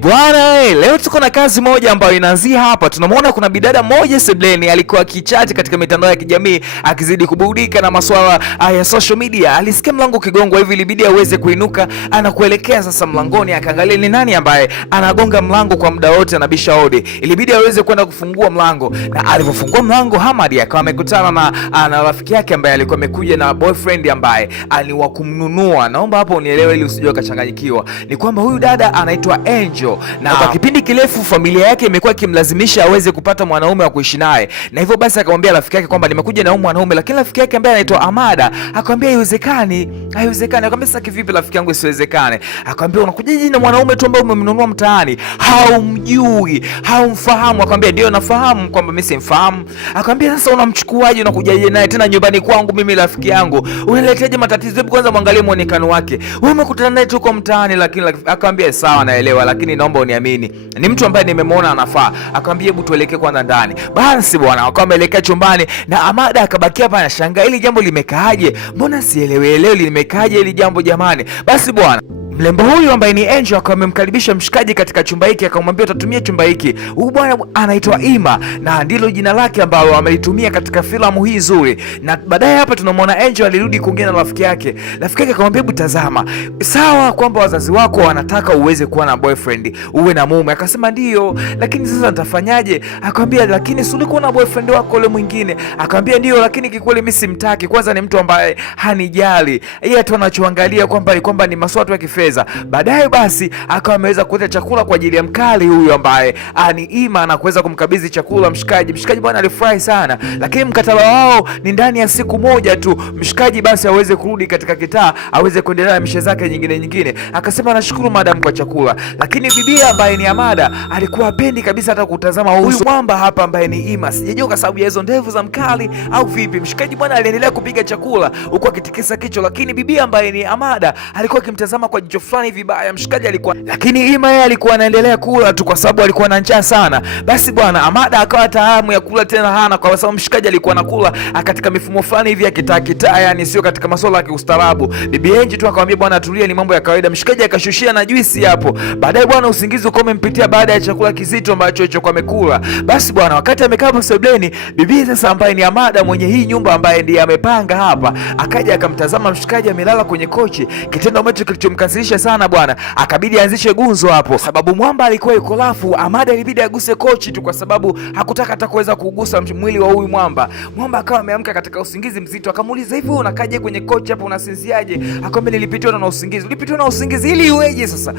Bwana, leo tuko na kazi moja ambayo inaanzia hapa. Tunamwona kuna bidada moja sebleni alikuwa akichati katika mitandao ya kijamii akizidi kuburudika na masuala ya social media. Alisikia mlango ukigongwa hivi, ilibidi aweze kuinuka anakuelekea sasa mlangoni akaangalia ni nani ambaye anagonga mlango kwa muda wote anabisha hodi. Ilibidi aweze kwenda kufungua mlango, na alipofungua mlango Hamad akawa amekutana na rafiki yake ambaye alikuwa amekuja na boyfriend ambaye aliwa kumnunua. Naomba hapo unielewe ili usijue kachanganyikiwa. Ni kwamba huyu dada anaitwa Angel, na kwa kipindi kirefu familia yake imekuwa ikimlazimisha aweze kupata mwanaume wa kuishi naye, na hivyo basi akamwambia rafiki yake kwamba nimekuja na mwanaume, lakini rafiki yake ambaye anaitwa Amada akamwambia haiwezekani. Akamwambia sasa kivipi rafiki yangu isiwezekane? Akamwambia unakuja na mwanaume tu ambaye umemnunua mtaani, haumjui, haumfahamu. Akamwambia ndio nafahamu kwamba mimi simfahamu. Akamwambia sasa unamchukuaje, unakujaje naye tena nyumbani kwangu mimi rafiki yangu, unaleteaje matatizo? Hebu kwanza muangalie muonekano wake, wewe umekutana naye tu kwa mtaani. Lakini akamwambia sawa naelewa, lakini naomba uniamini, ni mtu ambaye nimemwona anafaa. Akamwambia hebu tuelekee kwanza ndani. Basi bwana wakawa wameelekea chumbani, na Amada akabakia hapa anashangaa hili jambo limekaaje, mbona sielewi limekaaje hili jambo jamani. Basi bwana mlembo huyu ambaye ni Angel akawa amemkaribisha mshikaji katika chumba hiki, akamwambia utatumia chumba hiki. Huyu bwana anaitwa Ima na ndilo jina lake ambalo amelitumia katika filamu hii nzuri. Na baadaye hapa tunamwona Angel alirudi kuongea na rafiki yake. Rafiki yake akamwambia hebu tazama, sawa kwamba wazazi wako wanataka uweze kuwa na boyfriend, uwe na mume. Akasema ndio, lakini sasa nitafanyaje? Akamwambia lakini si ulikuwa na boyfriend wako yule mwingine? Akamwambia ndio, lakini kikweli mimi simtaki. Kwanza ni mtu ambaye hanijali, yeye tu anachoangalia kwamba ni masuala ya kifedha. Baadaye basi akawa ameweza kuleta chakula kwa ajili ya mkali huyu ambaye ni Ima, na kuweza kumkabidhi chakula mshikaji. Mshikaji bwana alifurahi sana, lakini mkataba wao ni ndani ya siku moja tu mshikaji basi aweze kurudi katika kitaa, aweze kuendelea na mishe zake nyingine. Akasema nashukuru madam kwa chakula, lakini bibi ambaye ni Amada alikuwa hapendi kabisa hata kutazama huyu mwamba hapa ambaye ni Ima. Sijajua kwa sababu ya hizo ndevu za mkali au vipi. Mshikaji bwana aliendelea kupiga chakula huku akitikisa kichwa, lakini bibi ambaye ni Amada alikuwa akimtazama kwa jicho fulani vibaya mshikaji alikuwa, lakini Ima yeye alikuwa anaendelea kula tu kwa sababu alikuwa na njaa sana. Basi bwana Amada akawa taamu ya kula tena hana, kwa sababu mshikaji alikuwa anakula katika mifumo fulani hivi ya kitaa, yani sio katika masuala ya kiustaarabu. Bibi Enji tu akamwambia bwana tulia, ni mambo ya kawaida. Mshikaji akashushia na juisi hapo. Baadaye bwana usingizi uko umempitia baada ya chakula kizito ambacho hicho kwa amekula. Basi bwana wakati amekaa hapo sebleni, bibi sasa ambaye ni Amada mwenye hii nyumba ambaye ndiye amepanga hapa, akaja akamtazama mshikaji amelala kwenye kochi, kitendo ambacho kilichomkasirisha sana bwana. Akabidi aanzishe gunzo hapo sababu mwamba alikuwa yuko lafu. Amada ilibidi aguse kochi tu kwa sababu hakutaka hata kuweza kugusa mwili wa huyu mwamba. Mwamba akawa ameamka katika usingizi mzito, akamuuliza hivi unakaje kwenye kochi hapo, unasinziaje? Akamwambia nilipitiwa na usingizi. Ulipitiwa na usingizi ili iweje sasa?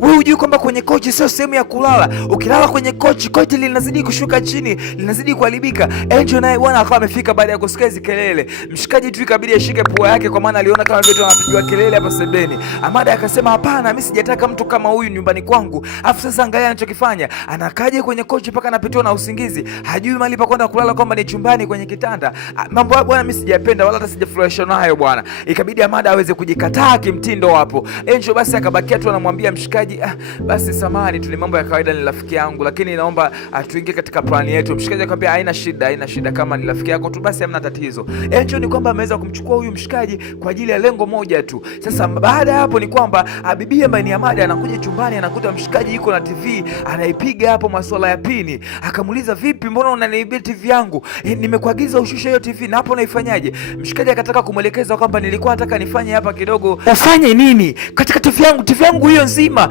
Wewe hujui kwamba kwenye kochi sio sehemu ya kulala? Ukilala kwenye kochi linazidi kushuka chini, linazidi kuharibika. Angel naye bwana akawa amefika baada ya kusikia hizo kelele. Mshikaji tu ikabidi ashike pua yake kwa maana aliona kama vitu anapigiwa kelele hapa sebeni. Amada akasema hapana, mimi sijataka mtu kama huyu nyumbani kwangu. Afu sasa angalia anachokifanya, anakaje kwenye kochi mpaka anapitiwa na usingizi, hajui mahali pa kwenda kulala kwamba ni chumbani kwenye kitanda. Mambo hayo bwana mimi sijapenda wala hata sijafurahishwa nayo bwana. Ikabidi Amada aweze kujikataa kimtindo hapo. Angel basi akabakia tu anamwambia mshikaji basi samahani tu, ni mambo ya kawaida, ni rafiki yangu, lakini naomba tuingie katika plani yetu. Mshikaji akamwambia haina shida, kama ni rafiki yako tu basi hamna tatizo. Angel ni kwamba ameweza kumchukua huyu mshikaji kwa ajili ya lengo moja tu. Sasa baada ya hapo ni kwamba bibi ambaye ni Amada anakuja chumbani, anakuta mshikaji yuko na TV anaipiga hapo masuala ya pini. Akamuuliza vipi, mbona unaniibia TV yangu? Nimekuagiza ushushe hiyo TV na hapo naifanyaje? Mshikaji akataka kumwelekeza kwamba nilikuwa nataka nifanye hapa kidogo. Ufanye nini katika TV yangu hiyo nzima?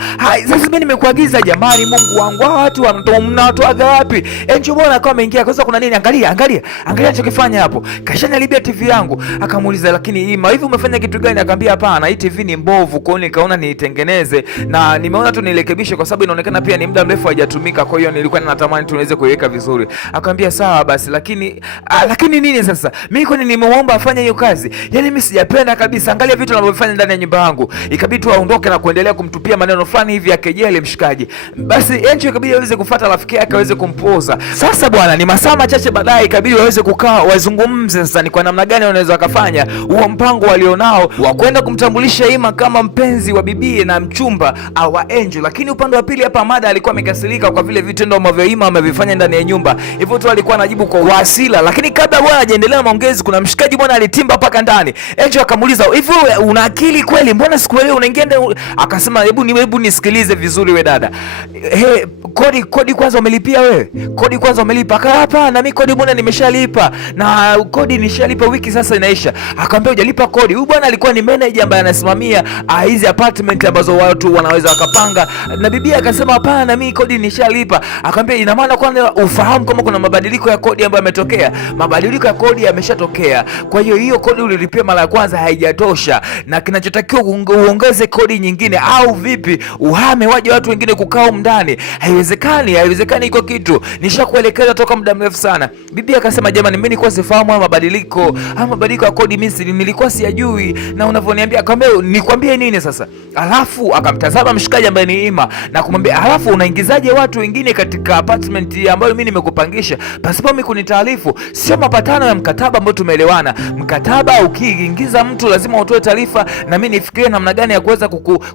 Sasa mimi nimekuagiza. Jamani, Mungu wangu, watu mnawatoaga wapi? Angel bwana akawa ameingia kwanza, kuna nini? Angalia anachokifanya hapo, kashanalibia TV yangu. Akamuuliza lakini Ima, hivi umefanya kitu gani? Akamwambia hapana, hii TV ni mbovu, kwa hiyo nikaona niitengeneze na nimeona tu nirekebishe kwa sababu inaonekana pia ni muda mrefu haijatumika, kwa hiyo nilikuwa ninatamani tuweze kuiweka vizuri. Akamwambia sawa basi, lakini nini sasa? Mimi kwani nimeomba afanye hiyo kazi? Yaani mimi sijapenda kabisa. Angalia vitu anavyofanya ndani ya nyumba yangu. Ikabidi tu aondoke na kuendelea kumtupia maneno fulani hivi ya kejeli mshikaji. Basi Angel ikabidi aweze kufuata rafiki yake aweze kumpoza. Sasa bwana ni masaa machache baadaye ikabidi waweze kukaa wazungumze sasa ni kwa namna gani wanaweza kufanya huo mpango walionao wa kwenda kumtambulisha Ima kama mpenzi wa bibie na mchumba wa Angel. Lakini upande wa pili hapa Amada alikuwa amekasirika kwa vile vitendo ambavyo Ima amevifanya ndani ya nyumba, hivyo tu alikuwa anajibu kwa hasira. Lakini kabla bwana hajaendelea na maongezi, kuna mshikaji bwana alitimba paka ndani. Angel akamuuliza, hivi una akili kweli? Mbona sikuelewi unaingia ndani? Akasema, hebu nisikilize vizuri we dada. Kodi kwanza umelipia wewe? Kodi kwanza umelipa? Hapana, mimi kodi bwana nimeshalipa. Na kodi nishalipa wiki sasa inaisha. Akamwambia hujalipa kodi. Huyu bwana alikuwa ni manager ambaye anasimamia hizi apartment ambazo watu wanaweza wakapanga. Na bibi akasema hapana, mimi kodi nishalipa. Akamwambia ina maana kwanza ufahamu kama kuna mabadiliko ya kodi ambayo yametokea. Mabadiliko ya kodi yameshatokea. Kwa hiyo kodi ulilipia mara ya kwanza haijatosha. Na kinachotakiwa uongeze kodi nyingine au vipi? Uhame waje watu wengine kukaa ndani. Haiwezekani iko kitu. Nishakuelekeza toka muda mrefu sana. Bibi akasema jamani, mimi nilikuwa sifahamu mabadiliko ya kodi, mimi nilikuwa siyajui na unavyoniambia. Akamwambia nikwambie nini sasa? Alafu akamtazama mshikaji ambaye ni Ima na kumwambia, alafu unaingizaje watu wengine katika apartment ambayo mimi nimekupangisha pasipo mimi kunitaarifu? Sio mapatano ya mkataba ambao tumeelewana. Mkataba ukiingiza mtu lazima utoe taarifa na mimi nifikirie namna gani ya kuweza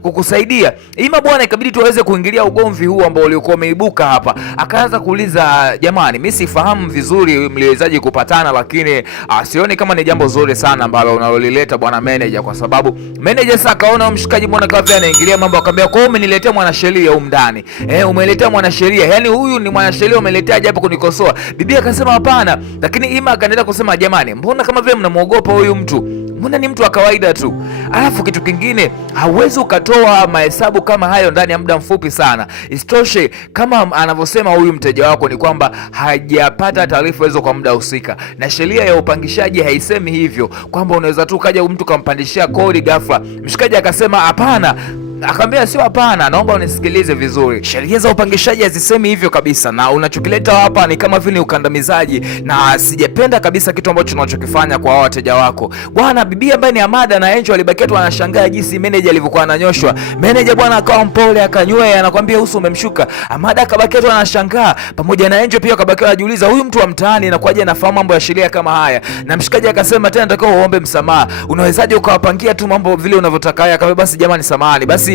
kukusaidia. Ima bwana ikabidi tuweze kuingilia ugomvi huu ambao ulikuwa umeibuka hapa. Akaanza kuuliza, jamani mimi sifahamu vizuri mliwezaje kupatana, lakini sioni kama ni jambo zuri sana ambalo unalolileta bwana manager, kwa sababu manager sasa akaona mshikaji bwana kafa anaingilia mambo. Akamwambia, kwa hiyo umeniletea mwanasheria huko ndani? Umeletea mwanasheria? Yaani huyu ni mwanasheria umeletea hapa kunikosoa? Bibi akasema hapana. Lakini Ima akaendelea kusema, jamani mbona kama vile mnamuogopa huyu mtu? Mbona ni mtu wa kawaida tu. Alafu kitu kingine, hauwezi ukatoa mahesabu kama hayo ndani ya muda mfupi sana. Isitoshe, kama anavyosema huyu mteja wako ni kwamba hajapata taarifa hizo kwa muda husika, na sheria ya upangishaji haisemi hivyo kwamba unaweza tu kaja mtu kampandishia kodi ghafla. Mshikaji akasema hapana. Akamwambia sio hapana, naomba unisikilize vizuri. Sheria za upangishaji hazisemi hivyo kabisa, na unachokileta hapa ni kama vile ukandamizaji, na sijapenda kabisa kitu ambacho unachokifanya kwa wateja wako. Bwana bibi ambaye ni Amada na Angel alibakia tu anashangaa jinsi manager alivyokuwa ananyoshwa. Manager bwana akawa mpole, akanywea, anakuambia uso umemshuka. Amada akabakia tu anashangaa, pamoja na Angel pia akabakia anajiuliza, huyu mtu wa mtaani inakuwaje anafahamu mambo ya sheria kama haya? Na mshikaji akasema tena nataka uombe msamaha. Unawezaje ukawapangia tu mambo vile unavyotaka? Akamwambia basi jamani samahani. Basi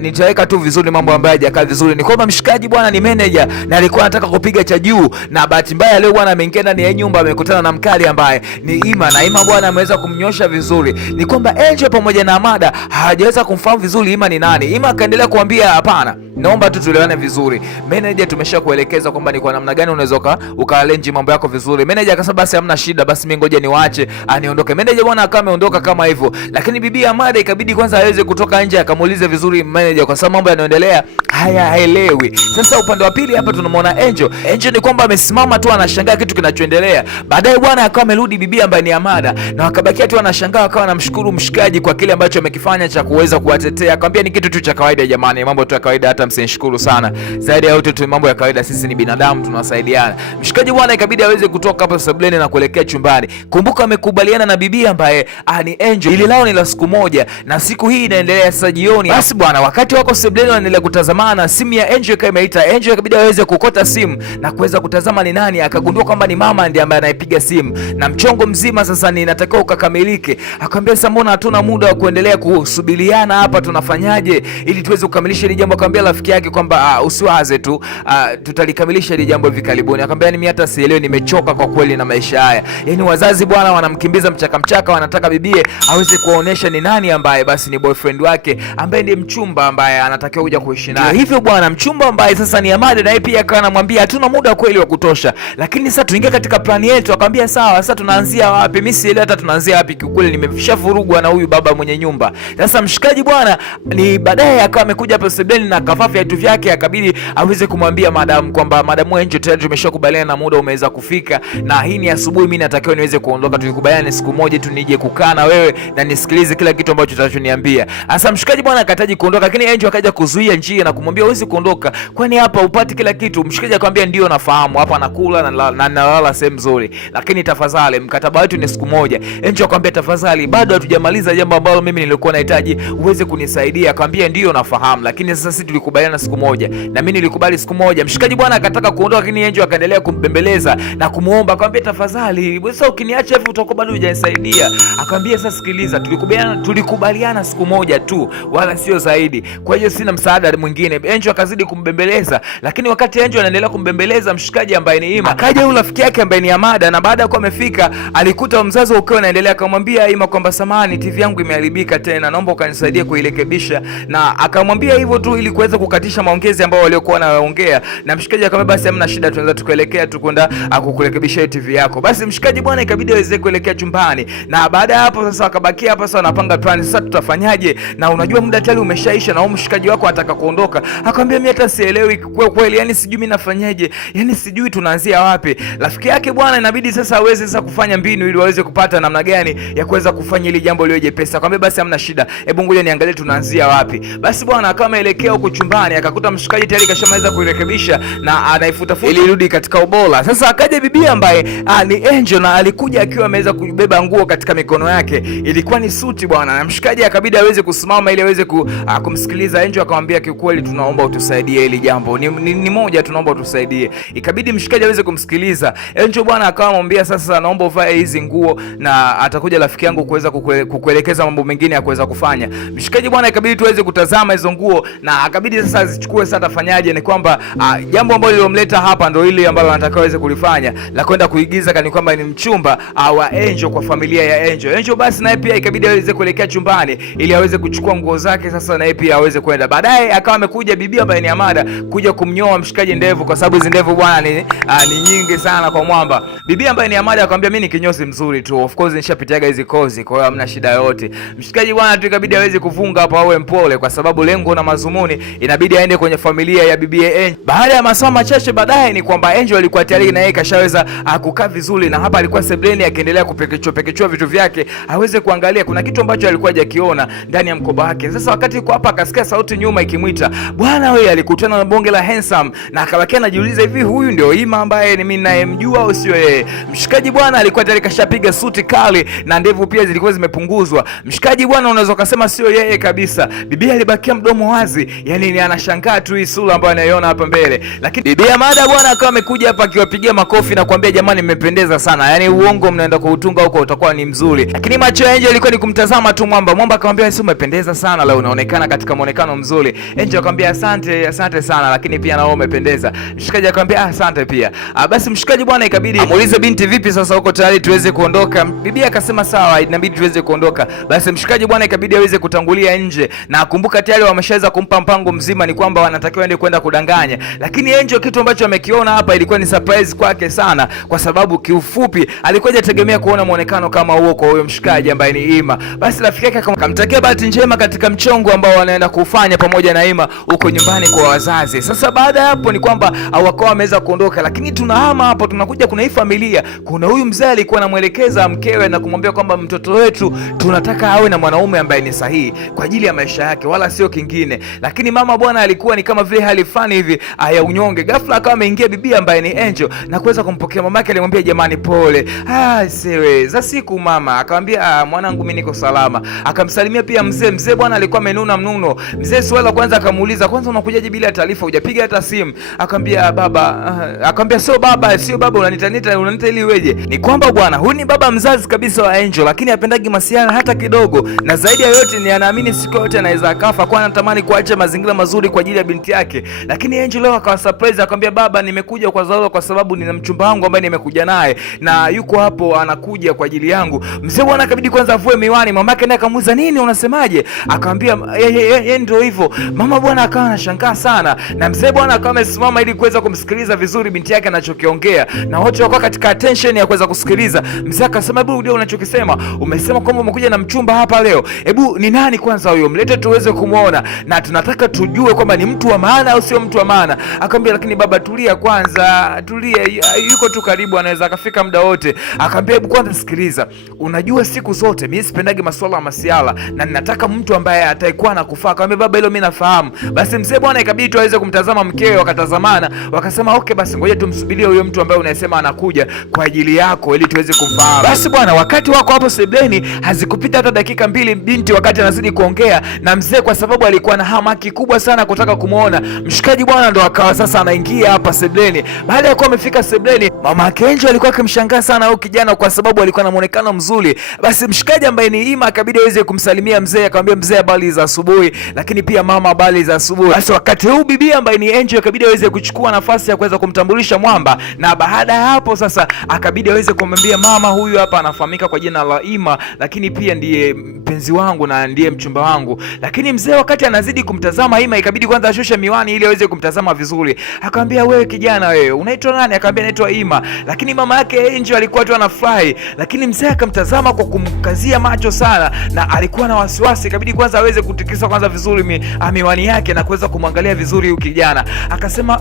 nitaweka tu vizuri mambo ambayo hayajakaa vizuri. Ni kwamba mshikaji bwana ni manager na alikuwa anataka kupiga cha juu, na bahati mbaya leo bwana ameingia ndani ya nyumba, amekutana na mkali ambaye ni Ima, na Ima bwana ameweza kumnyosha vizuri. Ni kwamba Angel pamoja na Amada hawajaweza kumfahamu vizuri Ima ni nani. Ima akaendelea kuambia hapana, naomba tu tuelewane vizuri. Manager tumeshakuelekeza kwamba ni kwa namna gani unaweza ukaarrange mambo yako vizuri. Manager akasema basi hamna shida, basi mimi ngoja niwaache aniondoke. Manager bwana akawa ameondoka kama hivyo, lakini bibi Amada ikabidi kwanza aweze kutoka nje akamuulize vizuri manager, kwa sababu mambo yanaendelea hayaelewi. Sasa upande wa pili hapa tunamwona Angel. Angel ni kwamba amesimama tu anashangaa kitu kinachoendelea. Baadaye bwana akawa amerudi bibi ambaye ni Amada, na wakabakia tu anashangaa, akawa anamshukuru mshikaji kwa kile ambacho amekifanya cha kuweza kuwatetea. Akamwambia ni kitu tu cha kawaida jamani, mambo tu ya kawaida, hata msinishukuru sana. Zaidi ya yote tu mambo ya kawaida, sisi ni binadamu tunasaidiana. Mshikaji bwana ikabidi aweze kutoka hapa sebuleni na kuelekea chumbani. Kumbuka amekubaliana na bibi ambaye ni Angel. Ile lao ni la siku moja na siku hii inaendelea sasa jioni. Basi bwana wakati wako sebuleni wanaendelea kutazamana, simu ya Angel kama imeita. Angel ikabidi aweze kukota simu na kuweza kutazama ni nani. Akagundua kwamba ni mama ndiye ambaye anaipiga simu, na mchongo mzima sasa ni inatakiwa ukakamilike. Akamwambia sasa mbona hatuna muda wa kuendelea kusubiriana hapa, tunafanyaje ili tuweze kukamilisha hili jambo? Akamwambia rafiki yake kwamba usiwaze tu, tutalikamilisha hili jambo hivi karibuni. Akamwambia mimi hata sielewi, nimechoka kwa kweli na maisha haya. Yaani wazazi bwana wanamkimbiza mchaka, wanataka bibie aweze kuonesha ni nani ambaye basi ni boyfriend wake ambaye ndiye mchumba ambaye anatakiwa kuja kuishi naye. Hivyo bwana mchumba ambaye sasa ni Amada naye pia akawa anamwambia hatuna muda kweli wa kutosha, lakini sasa tuingie katika plani yetu. Akamwambia sawa, sasa tunaanzia wapi? Mimi sielewi hata tunaanzia wapi kiukweli, nimeshavurugwa na huyu baba mwenye nyumba. Sasa mshikaji bwana ni baadaye akawa amekuja hapa sebuleni na kavaa viatu vyake, akabidi aweze kumwambia madam kwamba madam Angel tayari tumeshakubaliana na muda umeweza kufika, na hii ni asubuhi, mimi natakiwa niweze kuondoka. Tulikubaliana siku moja tu nije kukaa na wewe na nisikilize kila kitu ambacho utachoniambia. Sasa mshikaji bwana akataji kuondoka, lakini Angel akaja kuzuia njia na kumwambia huwezi kuondoka, kwani hapa upati kila kitu. Mshikaji akamwambia ndio nafahamu, hapa nakula na nalala sehemu nzuri, lakini tafadhali mkataba wetu ni siku moja. Angel akamwambia tafadhali, bado hatujamaliza jambo ambalo mimi nilikuwa nahitaji uweze kunisaidia. Akamwambia ndio nafahamu, lakini sasa sisi tulikubaliana siku moja na mimi nilikubali siku moja. Mshikaji bwana akataka kuondoka, lakini Angel akaendelea kumbembeleza na kumuomba, akamwambia tafadhali, sasa ukiniacha hivi utakuwa bado hujanisaidia. Akamwambia sasa sikiliza, tulikubaliana siku moja tu wala sio zaidi, kwa hiyo sina msaada mwingine. Angel akazidi kumbembeleza, lakini wakati Angel anaendelea kumbembeleza mshikaji ambaye ni Ima, akaja yule rafiki yake ambaye ni Amada, na baada ya kuwa amefika alikuta mzazi ukiwa anaendelea, akamwambia Ima kwamba samahani, TV yangu imeharibika tena, naomba ukanisaidie kuirekebisha, na akamwambia hivyo tu ili kuweza kukatisha maongezi ambao waliokuwa wanaongea. Na mshikaji akamwambia basi hamna shida, tunaweza tukaelekea tu kwenda kukurekebishia TV yako. Basi mshikaji bwana ikabidi aweze kuelekea chumbani, na baada ya hapo sasa akabakia hapa sasa anapanga plan, sasa tutafanyaje, na unajua muda tayari umeshaisha na huyu mshikaji wako ataka kuondoka. Akamwambia mimi hata sielewi kwa kweli, yani sijui mimi nafanyaje, yani sijui tunaanzia wapi. Rafiki yake bwana inabidi sasa aweze sasa kufanya mbinu ili waweze kupata namna gani ya kuweza kufanya ile jambo liwe jepesi. Akamwambia basi hamna shida, hebu ngoja niangalie tunaanzia wapi. Basi bwana akawa ameelekea huko chumbani, akakuta mshikaji tayari kashamaliza kuirekebisha na anaifuta ili irudi katika ubora. Sasa akaja bibi ambaye ni Angel, na alikuja akiwa ameweza kubeba nguo katika mikono yake, ilikuwa ni suti bwana, na mshikaji akabidi aweze kusimama ili aweze kumsikiliza Angel. Akamwambia kiukweli, tunaomba utusaidie hili jambo, ni moja, tunaomba utusaidie. Ikabidi mshikaji aweze kumsikiliza Angel bwana, akawa anamwambia sasa naomba uvae hizi nguo na atakuja rafiki yangu kuweza kukuelekeza mambo mengine ya kuweza kufanya. Mshikaji bwana ikabidi tuweze kutazama hizo nguo, na akabidi sasa azichukue. Sasa atafanyaje? Ni kwamba jambo ambalo lilomleta hapa ndio ile ambalo anataka aweze kulifanya la kwenda kuigiza kani kwamba ni mchumba wa Angel kwa familia ya Angel. Angel basi naye pia ikabidi aweze kuelekea chumbani ili aweze kuchukua nguo zake, sasa naye pia aweze kwenda. Baadaye akawa amekuja bibi ambaye ni Amada kuja kumnyoa mshikaji ndevu, kwa sababu hizo ndevu bwana ni nyingi sana kwa mwamba. Bibi ambaye ni Amada akamwambia mimi ni kinyozi mzuri tu, of course nishapitiaga hizi kozi, kwa hiyo hamna shida yote. Mshikaji bwana tu ikabidi aweze kufunga hapo awe mpole, kwa sababu lengo na mazumuni inabidi aende kwenye familia ya bibi Angel. Baada ya masaa machache baadaye ni kwamba Angel alikuwa tayari na yeye kashaweza kukaa vizuri, na hapa alikuwa sebleni akiendelea kupekechua vitu vyake aweze kuangalia kuna kitu ambacho alikuwa hajakiona ndani ya mkoba wake. Sasa wakati yuko hapa akasikia sauti nyuma ikimwita, bwana wewe, alikutana na bonge la Handsome, na akabakia anajiuliza hivi huyu ndio Ima ambaye mimi ninayemjua au sio yeye? Mshikaji bwana alikuwa tayari kashapiga suti kali na ndevu pia zilikuwa zimepunguzwa. Mshikaji bwana unaweza kusema sio yeye kabisa. Bibi alibakia mdomo wazi, yani ni anashangaa tu hii sura ambayo anaiona hapa mbele. Lakini bibi Amada bwana akawa amekuja hapa akiwapigia makofi na kuambia jamani, mmependeza sana, yani uongo mnaenda kuutunga huko utakuwa ni mzuri. Lakini macho ya Angel ilikuwa ni kumtazama tu mwamba. Mwamba akamwambia sio, umependeza sana leo, unaonekana katika muonekano mzuri. Angel akamwambia asante sana, lakini pia na wewe umependeza. Mshikaji akamwambia asante pia. Basi mshikaji bwana ikabidi amuulize binti, vipi sasa uko tayari tuweze kuondoka? Bibi akasema sawa, inabidi tuweze kuondoka. Basi mshikaji bwana ikabidi aweze kutangulia nje, na akumbuka tayari wameshaweza kumpa mpango mzima, ni kwamba wanatakiwa ende kwenda kudanganya. Lakini Angel kitu ambacho amekiona hapa ilikuwa ni surprise kwake sana, kwa sababu kiufupi alikuwa hajategemea kuona muonekano kama huo kwa huyo mshikaji ambaye ni Ima. Basi rafiki yake akamtakia bahati njema katika mchongo ambao wanaenda kufanya pamoja na Ima huko nyumbani kwa wazazi. Sasa baada ya hapo ni kwamba wakawa wameweza kuondoka, lakini tunahama hapo, tunakuja kuna hii familia. Kuna huyu mzee alikuwa anamuelekeza mkewe na kumwambia kwamba mtoto wetu tunataka awe na mwanaume ambaye ni sahihi kwa ajili ya maisha yake, wala sio kingine. Lakini mama bwana alikuwa ni kama vile hali fulani hivi ya unyonge. Ghafla akawa ameingia bibi ambaye ni Angel na kuweza kumpokea. Mamake alimwambia jamani, pole. Sewe za siku mama. Akamwambia mwanangu mimi niko salama. Akamsalimia pia mzee. Mzee bwana alikuwa amenuna mnuno. Mzee swala kwanza akamuuliza, kwanza unakujaje bila taarifa, hujapiga hata simu? Akamwambia baba. Akamwambia sio baba, unanita ili weje? Ni kwamba bwana huyu ni baba mzazi kabisa wa Angel, lakini hapendagi masiara hata kidogo, na zaidi ya yote ni anaamini siku yote anaweza akafa, kwa anatamani kuacha mazingira mazuri kwa ajili ya binti yake. Lakini Angel leo akawa surprise, akamwambia baba, nimekuja kwa dharura kwa sababu nina mchumba wangu ambaye nimekuja naye na yuko hapo anakuja kwa ajili yangu. Mzee bwana akabidi kwanza avue miwani. Mamake naye akamuuliza nini, unasemaje? Akamwambia yeye ndio hivyo. Mama bwana akawa anashangaa sana, na mzee bwana akawa amesimama ili kuweza kumsikiliza vizuri binti yake anachokiongea, na wote wakawa katika attention ya kuweza kusikiliza. Mzee akasema hebu ndio unachokisema, umesema kwamba umekuja na mchumba hapa leo, hebu ni nani kwanza huyo, mlete tuweze kumuona na tunataka tujue kwamba ni mtu wa maana au sio mtu wa maana. Akamwambia lakini baba tulia kwanza, tulia, yuko tu karibu, anaweza akafika muda wote. Akamwambia hebu kwanza sikiliza, unajua siku zote mimi sipendagi masuala ya masiala, na ninataka mtu ambaye ataikuwa anakufaa. Akamwambia baba, hilo mimi nafahamu. Basi mzee bwana ikabidi tu aweze kumtazama mkewe, wakatazamana, wakasema okay, basi ngoja tumsubirie huyo mtu ambaye unasema anakuja kwa ajili yako ili tuweze kumfahamu. Basi bwana, wakati wako hapo sebleni, hazikupita hata dakika mbili, binti wakati anazidi kuongea na mzee, kwa sababu alikuwa na hamaki kubwa sana kutaka kumuona mshikaji bwana, ndo akawa sasa anaingia hapa sebleni. Baada ya kuwa amefika sebleni, mama Kenjo alikuwa akimshangaa sana huyo kijana kwa sababu alikuwa na muonekano mzuri. Basi mshikaji ambaye ni Ima akabidi aweze kumsalimia mzee, akamwambia mzee, habari za asubuhi, lakini pia mama, habari za asubuhi. Basi wakati huu bibi ambaye ni Angel akabidi aweze kuchukua nafasi ya kuweza kumtambulisha Mwamba, na baada ya hapo sasa akabidi aweze kumwambia mama, huyu hapa anafahamika kwa jina la Ima, lakini pia ndiye mpenzi wangu na ndiye mchumba wangu. Lakini mzee wakati anazidi kumtazama Ima, ikabidi kwanza ashushe miwani ili aweze kumtazama vizuri. Akamwambia, wewe kijana, wewe unaitwa nani? Akamwambia, naitwa Ima. Lakini mama yake Angel alikuwa tu anafurahi, lakini mzee akamtazama kwa kumkazia macho sana, na alikuwa na wasiwasi. Ikabidi kwanza aweze kutikisa kwanza vizuri miwani yake na kuweza kumwangalia vizuri huyu kijana. Akasema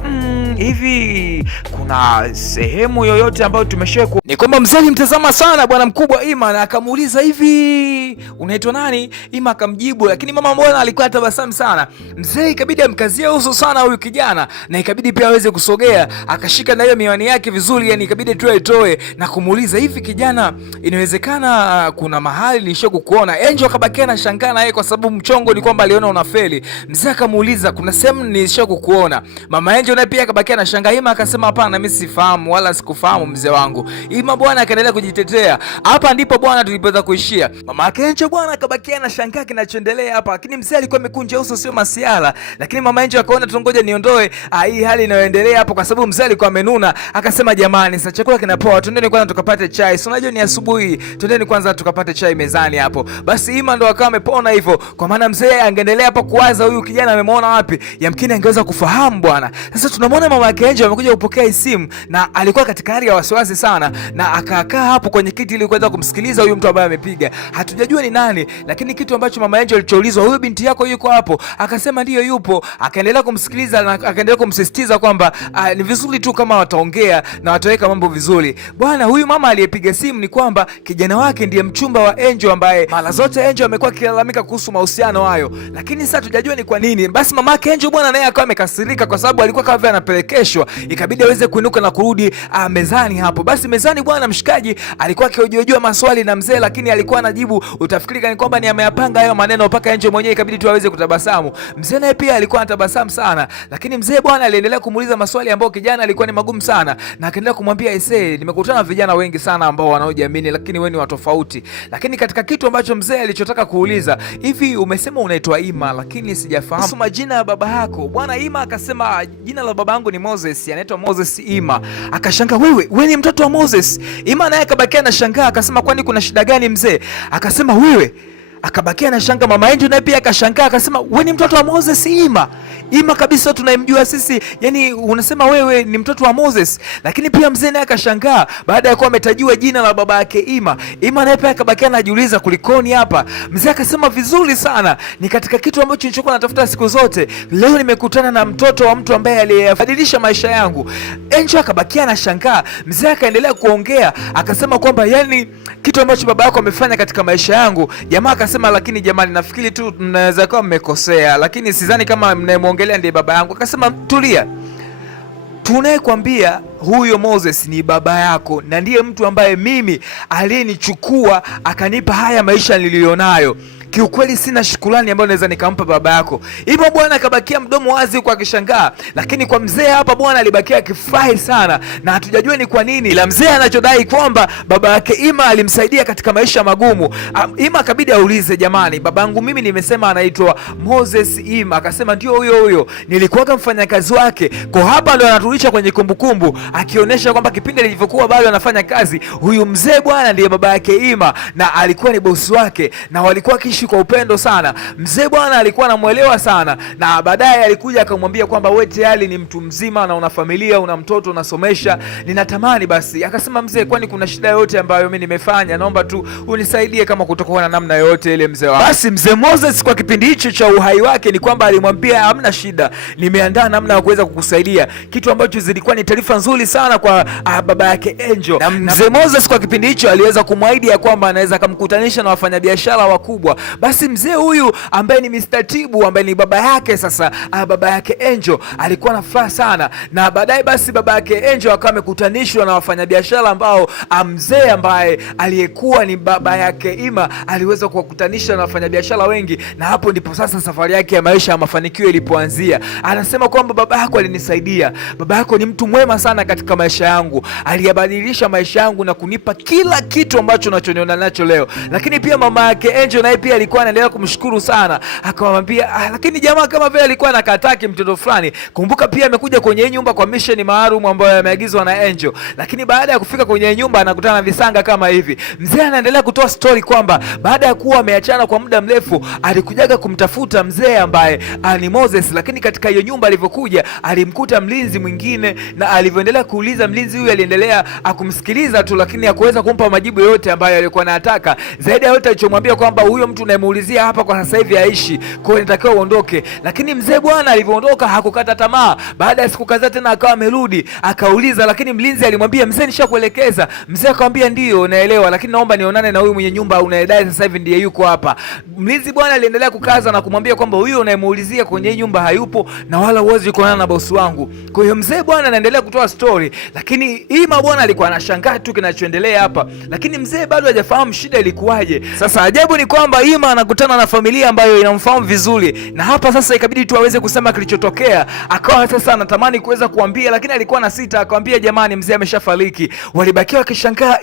hivi kuna sehemu yoyote ambayo tumeshawahi? Ni kwamba mzee alimtazama sana bwana mkubwa Ima na akamuuliza, hivi unaitwa nani? Ima akamjibu, lakini mama mbona alikuwa tabasamu sana. Mzee ikabidi amkazie uso sana huyu kijana, na ikabidi pia aweze kusogea akashika na hiyo miwani yake vizuri, yani ikabidi tu aitoe na kumuuliza, hivi kijana, inawezekana kuna mahali nilishakukuona? Angel akabakia na shangaa na yeye kwa sababu mchongo ni kwamba aliona unafeli. Mzee akamuuliza, kuna sehemu nilishakukuona? Mama Angel naye pia akabakia na shangaa. Ima akasema, hapana, mimi sifahamu wala sikufahamu mzee wangu. Ima bwana akaendelea kujitetea. Hapa ndipo bwana tulipoweza kuishia. Mama Angel bwana akabakia na shangaa kinachoendelea hapa, lakini mzee alikuwa amekunja uso sio masiala. Lakini mama Angel akaona tungoja niondoe hii hali inayoendelea hapo kwa sababu mzee alikuwa amenuna. Akasema, jamani, sasa chakula kinapoa, twendeni kwanza tukapate chai. Si unajua ni asubuhi, twendeni kwanza tukapate chai mezani hapo. Basi Ima ndo akawa amepona hivyo, kwa maana mzee angeendelea hapo kuwaza huyu kijana amemwona wapi, yamkini angeweza kufahamu bwana. Sasa tunamwona mama yake Angel amekuja kupokea simu na alikuwa katika hali ya wasiwasi sana, na akakaa hapo kwenye kiti ili kuweza kumsikiliza huyu mtu ambaye amepiga. Hatujajua ni nani, lakini kitu ambacho mama Angel alichoulizwa, huyu binti yako yuko hapo? Akasema ndio yupo. Akaendelea kumsikiliza na akaendelea kumsisitiza kwamba ni vizuri tu kama wataongea na wataweka mambo vizuri. Bwana, huyu mama aliyepiga simu ni kwamba kijana wake ndiye mchumba wa Angel, ambaye mara zote Angel amekuwa akilalamika kuhusu mahusiano hayo, lakini sasa tujajua ni kwa nini. Basi mama yake Angel bwana naye akawa amekasirika kwa sababu alikuwa kama vile anapelekeshwa, ikabidi aweze kuinuka na kurudi mezani hapo. Basi mezani bwana, mshikaji alikuwa akihojiwa maswali na mzee, lakini alikuwa anajibu utafikiri ni kwamba ni ameyapanga hayo maneno mpaka Angel mwenyewe ikabidi tu aweze kutabasamu. Mzee naye pia alikuwa anatabasamu sana, lakini mzee bwana aliendelea kumuuliza maswali ambayo kijana alikuwa ni magumu sana, na akaendelea kumwambia, nimekutana na vijana wengi sana ambao wanaojiamini, lakini wewe ni wa tofauti. Lakini katika kitu ambacho mzee alichotaka kuuliza, hivi umesema unaitwa Ima, lakini sijafahamu majina ya baba yako. Bwana Ima akasema, jina la baba yangu ni Moses, anaitwa Moses Ima. Akashangaa, wewe ni mtoto wa Moses? Ima naye akabakia na shangaa, akasema, kwani kuna shida gani mzee? Akasema, wewe. Akabakia na shanga. Mama Angel naye pia akashangaa, akasema, wewe ni mtoto wa Moses Ima? Ima kabisa tunayemjua sisi, yani unasema wewe ni mtoto wa Moses? Lakini pia mzee naye akashangaa baada ya kuwa ametajiwa jina la baba yake Ima. Ima naye pia akabakia anajiuliza kulikoni hapa. Mzee akasema, vizuri sana, ni katika kitu ambacho nilichokuwa natafuta siku zote. Leo nimekutana na mtoto wa mtu ambaye aliyebadilisha maisha yangu. Angel akabakia na shangaa. Mzee akaendelea kuongea, akasema kwamba yani kitu ambacho baba yako amefanya katika maisha yangu. Jamaa akasema, lakini jamani, nafikiri tu mnaweza kuwa mmekosea, lakini sidhani kama mnayemwongelea ndiye baba yangu. Akasema, tulia, tunayekwambia huyo Moses ni baba yako, na ndiye mtu ambaye mimi aliyenichukua akanipa haya maisha nilionayo. Kiukweli sina shukrani ambayo naweza nikampa baba yako. Hivyo bwana akabakia mdomo wazi huko akishangaa, lakini kwa mzee hapa bwana alibakia akifurahi sana, na hatujajua ni kwa nini, ila mzee anachodai kwamba baba yake Ima alimsaidia katika maisha magumu. Ima akabidi aulize, jamani, babangu mimi nimesema anaitwa Moses Ima? Akasema, ndio huyo, nilikuwa mfanyakazi wake. Kwa hapa ndo anaturudisha kwenye kumbukumbu, akionyesha kwamba kipindi alivyokuwa bado anafanya kazi, huyu mzee bwana ndiye baba yake Ima na alikuwa ni bosi wake na walikuwa kwa upendo sana. Mzee bwana alikuwa anamuelewa sana, na baadaye alikuja akamwambia kwamba wewe tayari ni mtu mzima na una familia, una mtoto unasomesha, ninatamani basi. Akasema, mzee, kwani kuna shida yote ambayo mimi nimefanya? Naomba tu unisaidie kama kutokuwa na namna yote ile mzee wangu. Basi mzee Moses kwa kipindi hicho cha uhai wake ni kwamba alimwambia, hamna shida, nimeandaa namna ya kuweza kukusaidia, kitu ambacho zilikuwa ni taarifa nzuri sana kwa baba yake Angel. Na mzee Moses kwa kipindi hicho aliweza kumwahidi ya kwamba anaweza kumkutanisha na wafanyabiashara wakubwa Basi mzee huyu ambaye ni Mr. Tibu ambaye ni baba yake sasa, baba yake Angel alikuwa na furaha sana, na baadaye basi baba yake Angel akawa amekutanishwa na wafanyabiashara ambao mzee ambaye aliyekuwa ni baba yake Ima aliweza kuwakutanisha na wafanyabiashara wengi, na hapo ndipo sasa safari yake ya maisha ya mafanikio ilipoanzia. Anasema kwamba baba yako alinisaidia, baba yako ni mtu mwema sana katika maisha yangu, aliyabadilisha maisha yangu na kunipa kila kitu ambacho unachoniona nacho leo. Lakini pia mama yake Angel naye pia alikuwa anaendelea kumshukuru sana, akamwambia lakini jamaa kama vile alikuwa anakataki mtoto fulani. Kumbuka pia amekuja kwenye nyumba kwa mission maalum ambayo ameagizwa na Angel, lakini baada ya kufika kwenye nyumba anakutana na visanga kama hivi. Mzee anaendelea kutoa story kwamba baada ya kuwa ameachana kwa muda mrefu alikujaga kumtafuta mzee ambaye ni Moses, lakini katika hiyo nyumba alivyokuja alimkuta mlinzi mwingine, na alivyoendelea kuuliza mlinzi huyu aliendelea akumsikiliza tu, lakini hakuweza kumpa majibu yote ambayo alikuwa anataka. Zaidi ya yote alichomwambia kwamba huyo mtu unayemuulizia hapa kwa sasa hivi haishi, kwa hiyo inatakiwa uondoke. Lakini mzee bwana alivyoondoka hakukata tamaa. Baada ya siku kadhaa tena akawa amerudi akauliza, lakini mlinzi alimwambia mzee, nishakuelekeza. Mzee akamwambia ndio naelewa, lakini naomba nionane na huyu mwenye nyumba unayedai sasa hivi ndiye yuko hapa. Mlinzi bwana aliendelea kukaza na kumwambia kwamba huyo unayemuulizia kwenye nyumba hayupo na wala huwezi kuonana na bosi wangu. Kwa hiyo mzee bwana anaendelea kutoa story, lakini Ima bwana alikuwa anashangaa tu kinachoendelea hapa, lakini mzee bado hajafahamu shida ilikuwaje. Sasa ajabu ni kwamba Ima anakutana na familia ambayo inamfahamu vizuri, na hapa sasa ikabidi tu aweze kusema kilichotokea. Akawa sasa anatamani kuweza kuambia, lakini alikuwa na sita. Akamwambia jamani, mzee ameshafariki. Walibakiwa wakishangaa,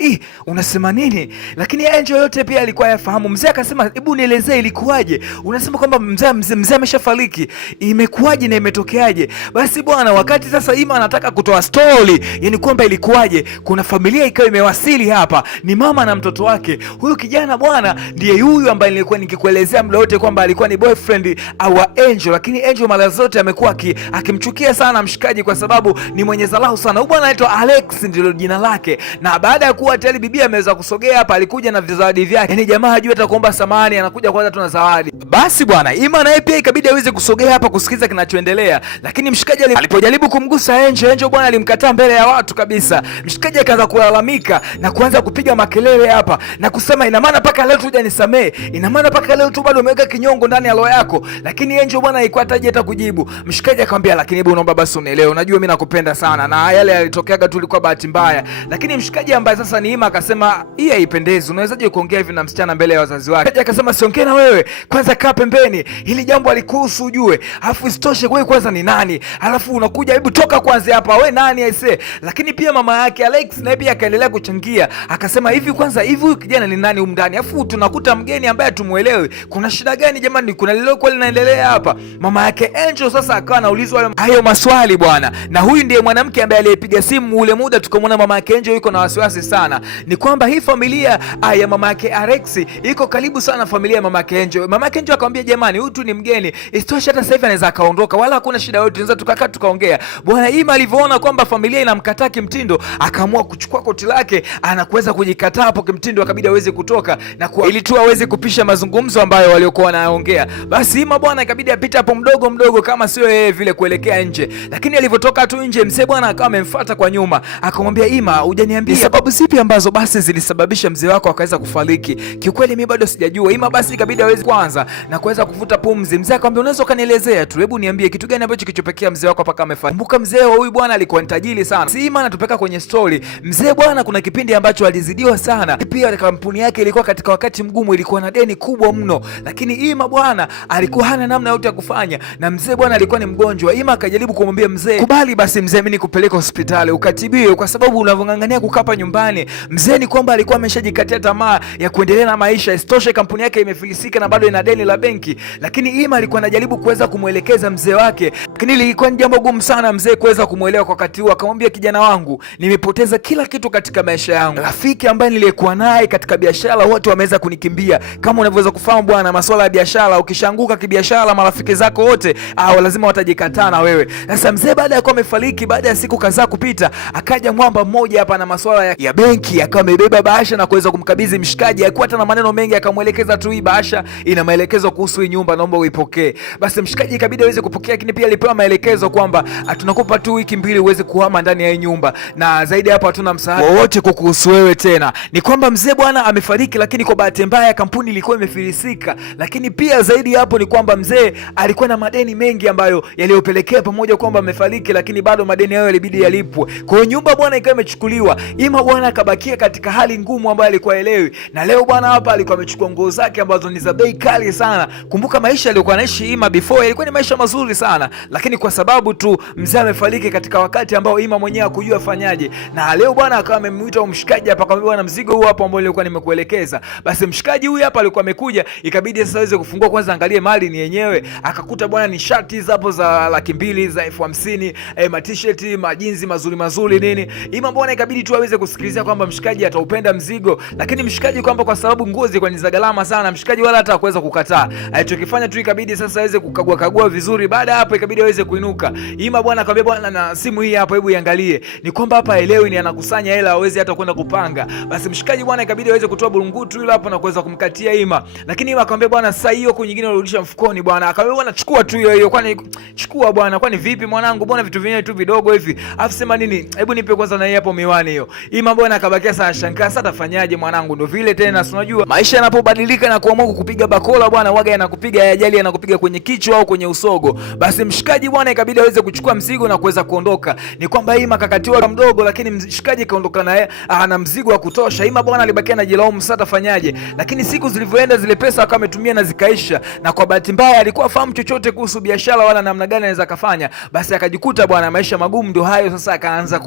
unasema nini? Lakini Angel yote pia alikuwa yafahamu. Mzee akasema, hebu nielezee ilikuwaje? Unasema kwamba mzee ameshafariki, imekuwaje na imetokeaje? Basi bwana, wakati sasa Ima anataka kutoa story, yani kwamba ilikuwaje, kuna familia ikawa imewasili hapa, ni mama na mtoto wake. Huyu kijana bwana ndiye huyu ambaye nilikuwa nikikuelezea muda wote kwamba alikuwa ni boyfriend wa Angel, lakini Angel mara zote amekuwa akimchukia sana mshikaji kwa sababu ni mwenye dharau sana. Huyu bwana anaitwa Alex ndilo jina lake, na baada ya kuwa tayari bibi ameweza kusogea hapa, alikuja na zawadi vyake. Yani jamaa hajui hata kuomba samahani, anakuja kwanza tu na zawadi. Basi bwana, Ima naye pia ikabidi aweze kusogea hapa kusikiza kinachoendelea, lakini mshikaji alipojaribu kumgusa Angel bwana alimkataa mbele ya watu kabisa. Mshikaji akaanza kulalamika na kuanza kupiga makelele hapa na kusema, ina maana paka leo tu hujanisamee, ina maana paka leo tu bado umeweka kinyongo ndani ya roho yako. Lakini Angel bwana haikuwa hata kujibu. Mshikaji akamwambia, lakini hebu naomba basi unielewe, unajua mimi nakupenda sana na yale yalitokeaga tu ilikuwa bahati mbaya. Lakini mshikaji ambaye sasa ni Ima akasema, hii haipendezi, unawezaje kuongea hivi na msichana mbele ya wazazi wake? Mshikaji akasema, siongee na wewe, kwanza kaa pembeni, hili jambo alikuhusu ujue, alafu isitoshe wewe kwanza ni nani, alafu unakuja, hebu toka kwanza hapa, wewe nani aisee? Lakini pia mama yake Alex naye pia akaendelea kuchangia, akasema, hivi kwanza hivi huyu kijana ni nani huko ndani, alafu tunakuta mgeni ambaye tumuelewi, kuna shida gani jamani? Kuna lilo kwa linaendelea hapa? Mama yake Angel sasa akawa anaulizwa hayo maswali bwana, na huyu ndiye mwanamke ambaye aliyepiga simu ule muda tukamwona mama yake Angel yuko na wasiwasi sana. Ni kwamba hii familia ya mama yake Alex iko karibu sana familia ya mama yake Angel. Mama yake Angel akamwambia, jamani, huyu tu ni mgeni, isitoshe hata sasa hivi anaweza akaondoka, wala hakuna shida yote, tunaweza tukakaa tukaongea. Bwana Ima alivyoona kwamba familia inamkataa kimtindo, akaamua kuchukua koti lake anakuweza kujikataa hapo kimtindo, akabidi aweze kutoka na ili tu aweze kupisha mazungumzo ambayo waliokuwa wanaongea. Basi Ima bwana ikabidi apita hapo mdogo mdogo kama sio yeye vile kuelekea nje, lakini alivyotoka tu nje mzee bwana akawa amemfuata kwa nyuma, akamwambia, Ima, hujaniambia sababu zipi ambazo basi zilisababisha mzee wako akaweza kufariki? Kiukweli mimi bado sijajua. Ima basi ikabidi aweze kwanza na kuweza kuvuta pumzi. Mzee akamwambia, unaweza kanielezea tu, hebu niambie kitu gani ambacho kilichopekea mzee wako mpaka amefariki? Kumbuka mzee wa huyu bwana alikuwa ni tajiri sana. Si Ima anatupeka kwenye story. Mzee bwana kuna kipindi ambacho alizidiwa sana, pia kampuni yake ilikuwa katika wakati mgumu, ilikuwa na deni kubwa mno, lakini Ima bwana alikuwa hana namna yote ya kufanya, na mzee bwana alikuwa ni mgonjwa. Ima akajaribu kumwambia mzee, kubali basi mzee, mimi nikupeleke hospitali ukatibiwe, kwa sababu unavongangania kukapa nyumbani. Mzee ni kwamba alikuwa ameshajikatia tamaa ya kuendelea na maisha, isitoshe kampuni yake imefilisika na bado ina deni la benki. Lakini Ima alikuwa anajaribu kuweza kumuelekeza mzee wake, lakini ilikuwa ni jambo gumu sana mzee kuweza kumuelewa kwa wakati huo. Akamwambia, kijana wangu, nimepoteza kila kitu katika maisha yangu. Rafiki ambaye nilikuwa naye katika biashara wote wameweza kunikimbia. Kama unavyoweza kufahamu bwana, masuala ya biashara, ukishanguka kibiashara, marafiki zako wote lazima watajikataa na wewe. Sasa mzee baada ya kuwa amefariki, baada ya siku kadhaa kupita, akaja mwamba mmoja hapa na masuala ya benki, akawa amebeba bahasha na kuweza kumkabidhi mshikaji. Hakuwa hata na maneno mengi, akamwelekeza tu, hii bahasha ina maelekezo kuhusu hii nyumba, naomba uipokee. Basi mshikaji ikabidi aweze kupokea, lakini pia alipewa maelekezo kwamba tunakupa tu wiki mbili uweze kuhama ndani ya hii nyumba, na zaidi hapo hatuna msaada wowote kukuhusu wewe tena. Ni kwamba mzee bwana amefariki, lakini kwa bahati mbaya kampuni ilikuwa imefilisika, lakini pia zaidi hapo ni kwamba mzee alikuwa na madeni mengi ambayo yaliyopelekea pamoja kwamba amefariki, lakini bado madeni hayo yalibidi yalipwe. Kwa hiyo nyumba bwana ikawa imechukuliwa. Ima bwana akabakia katika hali ngumu ambayo alikuwa elewi, na leo bwana hapa alikuwa amechukua nguo zake ambazo ni za bei kali sana. Kumbuka maisha aliyokuwa anaishi Ima before yalikuwa ni maisha mazuri sana, lakini kwa sababu tu mzee amefariki katika wakati ambao Ima mwenyewe hakujua afanyaje, na leo bwana akawa amemuita mshikaji hapa, akamwambia bwana, mzigo huu hapa ambao nilikuwa nimekuelekeza. Basi mshikaji huyu hapa alikuwa amekuja, ikabidi sasa aweze kufungua kwanza, angalie mali ni yenyewe. Akakuta bwana ni shati hapo za 200,000 za 50,000, ma-t-shirt, majinzi mazuri mazuri nini. Ima bwana ikabidi tu aweze kusikilizia kwamba mshikaji ataupenda mzigo, lakini mshikaji kwamba kwa sababu nguo zilikuwa ni za gharama sana, mshikaji wala hata hakuweza kukataa. Alichokifanya tu ikabidi sasa aweze kukagua vizuri. Baada hapo ikabidi aweze kuinuka. Ima bwana akamwambia bwana, na simu hii hapa, hebu iangalie. Ni kwamba hapa elewi ni anakusanya hela aweze hata kwenda kupanga. Basi mshikaji bwana ikabidi aweze kutoa burungutu ile hapo na kuweza kumkatia Ima. Lakini Ima akamwambia bwana, sasa hiyo kwa nyingine urudisha mfukoni bwana. Akamwambia bwana, chukua tu hiyo. Kwani chukua bwana, kwani vipi mwanangu, bwana vitu vyenyewe tu vidogo hivi. Afu sema nini? Hebu nipe kwanza na hii hapo miwani hiyo. Ima bwana akabakia sana shangaa, sasa tafanyaje mwanangu? Ndio vile tena, si unajua maisha yanapobadilika na kuamua kukupiga bakola bwana, waga yanakupiga hayajali, yanakupiga kwenye kichwa au kwenye usogo. Basi mshikaji bwana ikabidi aweze kuchukua mzigo na kuweza kuondoka. Ni kwamba Ima kakatiwa mdogo, lakini mshikaji kaondoka naye ana mzigo wa kutosha. Ima bwana alibakia na jilaumu, sasa tafanyaje? Lakini siku zilivyoenda zile pesa akawa ametumia na zikaisha, na kwa bahati mbaya alikuwa afahamu chochote kuhusu biashara wala namna gani anaweza kufanya. Basi akajikuta bwana maisha magumu ndio hayo sasa, akaanza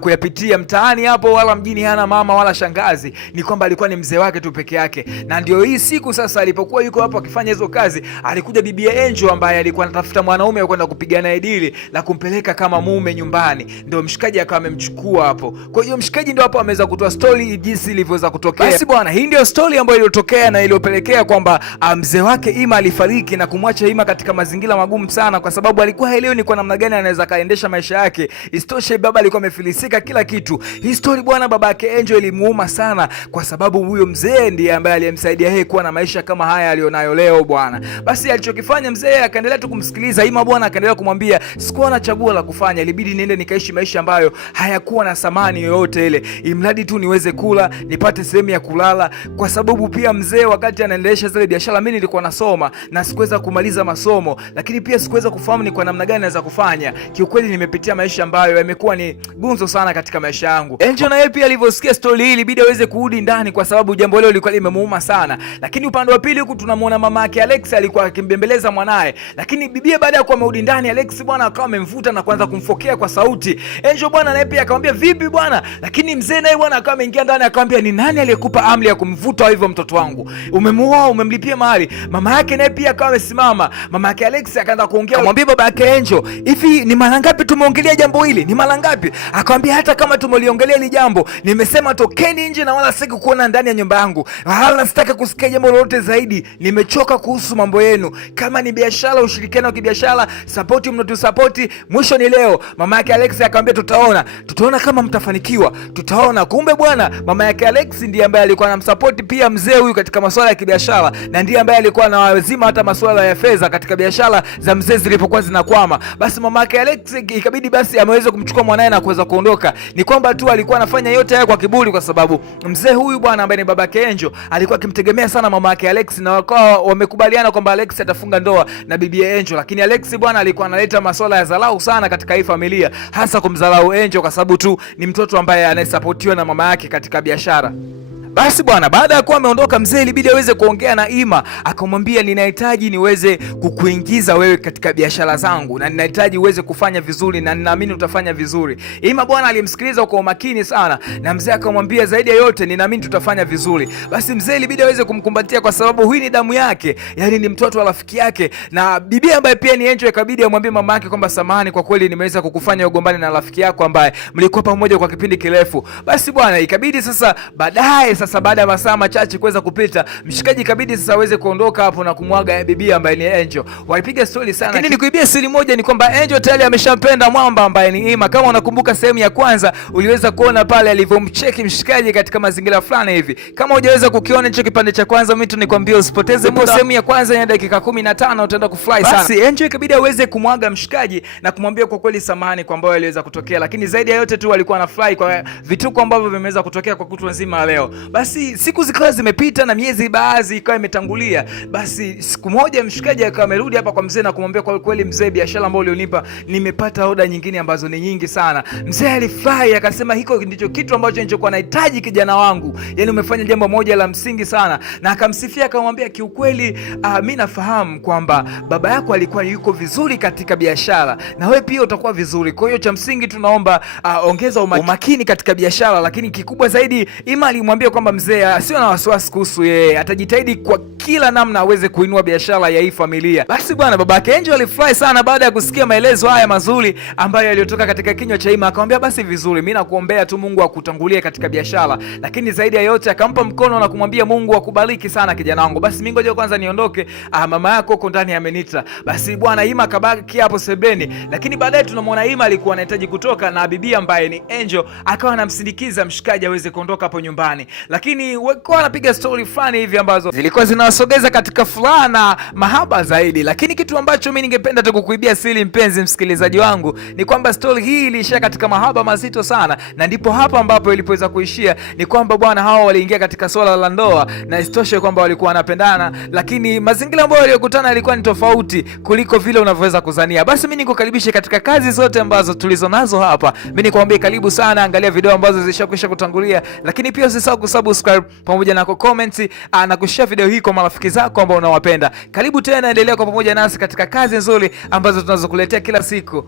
kuyapitia mtaani hapo, wala mjini hana mama wala shangazi. Ni kwamba alikuwa ni mzee wake tu peke yake. Na ndio hii siku sasa alipokuwa yuko hapo akifanya hizo kazi, alikuja bibi Angel ambaye alikuwa anatafuta mwanaume wa kwenda kupigana dili la kumpeleka kama mume nyumbani. Ndio mshikaji akawa amemchukua hapo. Kwa hiyo mshikaji ndio hapo ameweza kutoa story jinsi ilivyoweza kutokea. Basi bwana, hii ndio story ambayo iliyotokea na iliyopelekea kwamba mzee wake Ima alifariki na kumwacha Ima katika mazingira magumu sana, kwa sababu alikuwa haelewi ni kwa namna gani anaweza kaendesha maisha yake. Istoshe baba alikuwa amefilisika kila kitu. Hii story bwana, baba yake Angel ilimuuma sana, kwa sababu huyo mzee ndiye ambaye aliyemsaidia yeye kuwa na maisha kama haya alionayo leo bwana. Basi alichokifanya mzee, akaendelea tu kumsikiliza Ima bwana, akaendelea kumwambia sikuwa na chaguo la kufanya, ilibidi niende nikaishi maisha ambayo hayakuwa na thamani yoyote ile, imradi tu niweze kula, nipate sehemu ya kulala, kwa sababu pia mzee wakati anaendelesha zile biashara, mimi nilikuwa nasoma na sikuweza kumaliza masomo, lakini pia sikuweza kufahamu ni kwa namna gani naweza kufanya. Kiukweli nimepitia maisha ambayo yamekuwa ni gunzo sana katika maisha yangu. Angel na yeye pia alivyosikia story hii ilibidi aweze kurudi ndani, kwa sababu jambo hilo lilikuwa limemuuma sana. Lakini upande wa pili huku tunamuona mama yake Alex alikuwa akimbembeleza mwanae, lakini bibia baada ya kuwa amerudi ndani, Alex bwana akawa amemvuta na kuanza kumfokea kwa sauti. Angel bwana naye pia akamwambia vipi bwana, lakini mzee naye bwana akawa ameingia ndani akamwambia, ni nani aliyekupa amri ya kumvuta hivyo mtoto wangu? Umemuoa, umemlipia mahali? Mama yake naye pia akawa amesimama. Mama yake Alex akaanza kuongea, akamwambia baba yake Angel, hivi ni mara ngapi tumeongelea jambo hili? Ni mara ngapi? Akamwambia hata kama tumeliongelea hili jambo, nimesema tokeni nje na wala sitaki kuona ndani ya nyumba yangu. Wala sitaki kusikia jambo lolote zaidi. Nimechoka kuhusu mambo yenu. Kama ni biashara, ushirikiano wa kibiashara, support mnatu support, mwisho ni leo. Mama yake Alex akamwambia tutaona kama mtafanikiwa. Tutaona. Kumbe bwana, mama yake Alex ndiye ambaye alikuwa anamsupport pia mzee huyu katika masuala ya kibiashara, na ndiye ambaye alikuwa anawazima hata masuala ya fedha katika biashara za mzee zilipokuwa zinakwama. Basi mama yake Alex ikabidi basi ameweza kumchukua mwanae na kuweza kuondoka. Ni kwamba tu alikuwa anafanya yote haya kwa kiburi, kwa sababu mzee huyu bwana ambaye ni babake Angel alikuwa akimtegemea sana mama yake Alex, na wakawa wamekubaliana kwamba Alex atafunga ndoa na bibi Angel. Lakini Alex bwana alikuwa analeta masuala ya dharau sana katika hii familia, hasa kumdharau Angel kwa sababu tu ni mtoto ambaye anayesapotiwa na mama yake katika biashara. Basi bwana, baada ya kuwa ameondoka mzee, ilibidi aweze kuongea na Ima. Akamwambia, ninahitaji niweze kukuingiza wewe katika biashara zangu, na ninahitaji uweze kufanya vizuri, na ninaamini utafanya vizuri. Ima bwana alimsikiliza kwa umakini sana, na mzee akamwambia, zaidi ya yote ninaamini tutafanya vizuri. Basi mzee ilibidi aweze kumkumbatia, kwa sababu huyu ni damu yake, yani ni mtoto wa rafiki yake. Na bibi ambaye pia ni Angel ikabidi amwambie mama yake kwamba samahani, kwa kweli nimeweza kukufanya ugombane na rafiki yako ambaye mlikuwa pamoja kwa kipindi kirefu. Basi bwana, ikabidi sasa baadaye baada ya masaa machache kuweza kupita, mshikaji ikabidi sasa aweze kuondoka hapo na kumwaga bibi ambaye ni Angel. Walipiga story sana. Lakini nikuibia siri moja, ni kwamba Angel tayari ameshampenda mwamba ambaye ni Ima. Kama unakumbuka sehemu ya kwanza, uliweza kuona pale alivyomcheki mshikaji katika mazingira fulani hivi. Kama hujaweza kukiona hicho kipande cha kwanza, mimi tu nikwambia usipoteze muda. Sehemu ya kwanza ya dakika 15 utaenda kufly sana. Basi Angel ikabidi aweze kumwaga mshikaji na kumwambia kwa kweli samahani kwa ambayo aliweza kutokea, lakini zaidi ya yote tu alikuwa anafly kwa vituko ambavyo vimeweza kutokea kwa kutwa nzima leo. Basi siku zikawa zimepita na miezi baadhi ikawa imetangulia. Basi siku moja mshikaji akawa amerudi hapa kwa mzee na kumwambia, kwa kweli mzee, biashara ambayo ulionipa nimepata oda nyingine ambazo ni nyingi sana. Mzee alifurahi akasema, hiko ndicho kitu ambacho nilichokuwa nahitaji kijana wangu, yani umefanya jambo moja la msingi sana. Na akamsifia akamwambia, kiukweli mimi nafahamu kwamba baba yako alikuwa yuko vizuri katika biashara na wewe pia utakuwa vizuri. Kwa hiyo cha msingi tunaomba ongeza umakini katika biashara, lakini kikubwa zaidi Ima alimwambia kwamba mzee asiwe na wasiwasi kuhusu yeye, atajitahidi kwa kila namna aweze kuinua biashara ya hii familia. Basi bwana, babake Angel alifurahi sana baada ya kusikia maelezo haya mazuri ambayo yaliyotoka katika kinywa cha Ima. Akamwambia, basi vizuri, mimi nakuombea tu Mungu akutangulie katika biashara, lakini zaidi ya yote akampa mkono na kumwambia, Mungu akubariki sana kijana wangu. Basi mimi ngoja kwanza niondoke, mama yako huko ndani amenita. Basi bwana, Ima akabaki hapo sebeni, lakini baadaye tunamwona Ima alikuwa anahitaji kutoka na bibi ambaye ni Angel akawa anamsindikiza mshikaji aweze kuondoka hapo nyumbani, lakini walikuwa wanapiga story fulani hivi ambazo zilikuwa zinawasogeza katika furaha na mahaba zaidi. Lakini kitu ambacho mimi ningependa tu kukuibia siri, mpenzi msikilizaji wangu, ni kwamba story hii iliishia katika mahaba mazito sana, na ndipo hapa ambapo ilipoweza kuishia ni kwamba bwana hao waliingia katika swala la ndoa, na isitoshe kwamba walikuwa wanapendana, lakini mazingira ambayo waliokutana yalikuwa ni tofauti kuliko vile unavyoweza kuzania. Basi mimi nikukaribisha katika kazi zote ambazo tulizonazo hapa. Mimi nikwambie karibu sana, angalia video ambazo zilishakwisha kutangulia, lakini pia usisahau kusubscribe pamoja na kucomment na kushare video hii kwa marafiki zako ambao unawapenda. Karibu tena, endelea kwa pamoja nasi katika kazi nzuri ambazo tunazokuletea kila siku.